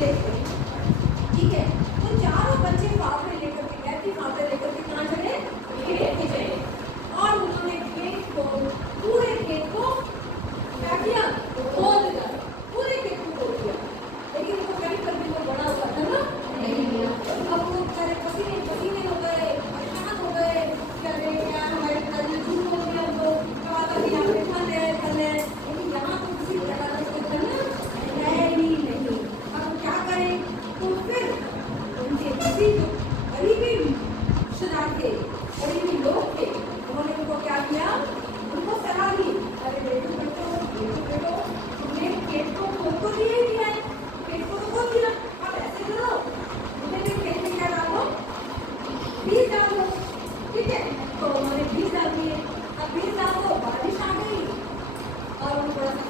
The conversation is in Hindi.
देखो, ठीक है। तो चारों बच्चे फावड़े लेकर के गए थे, फावड़े लेकर के कहाँ चले? खेत में चले। और उन्होंने खेत को, पूरे खेत को क्या किया? खोद दिया, पूरे खेत को खोद दिया। लेकिन वो कहीं पर भी वो बड़ा हुआ था ना, नहीं हुआ। अब वो बेचारे पसीने पसीने हो गए, परेशान हो गए, क्या करें यार, हमारे पिताजी झूठ बोल दिया हमको, कहा था कि यहाँ पे फल है, लेकिन यहाँ तो किसी प्रकार का कोई फल है ही नहीं। अब क्या करें? तो फिर उनके किसी जो गरीबी रिश्तेदार थे, गरीबी लोग थे, उन्होंने उनको क्या किया? उनको सलाह दी, अरे बेटो तुमने खेत को खोद तो दिया ही दिया है, खेत को तो खोद दिया, अब ऐसे करो, मुझे भी खेत में क्या डालो? बीज डालो, ठीक है। तो उन्होंने बीज डाल दिए। अब बीज डालो, बारिश आ गई और उनको थोड़ा सा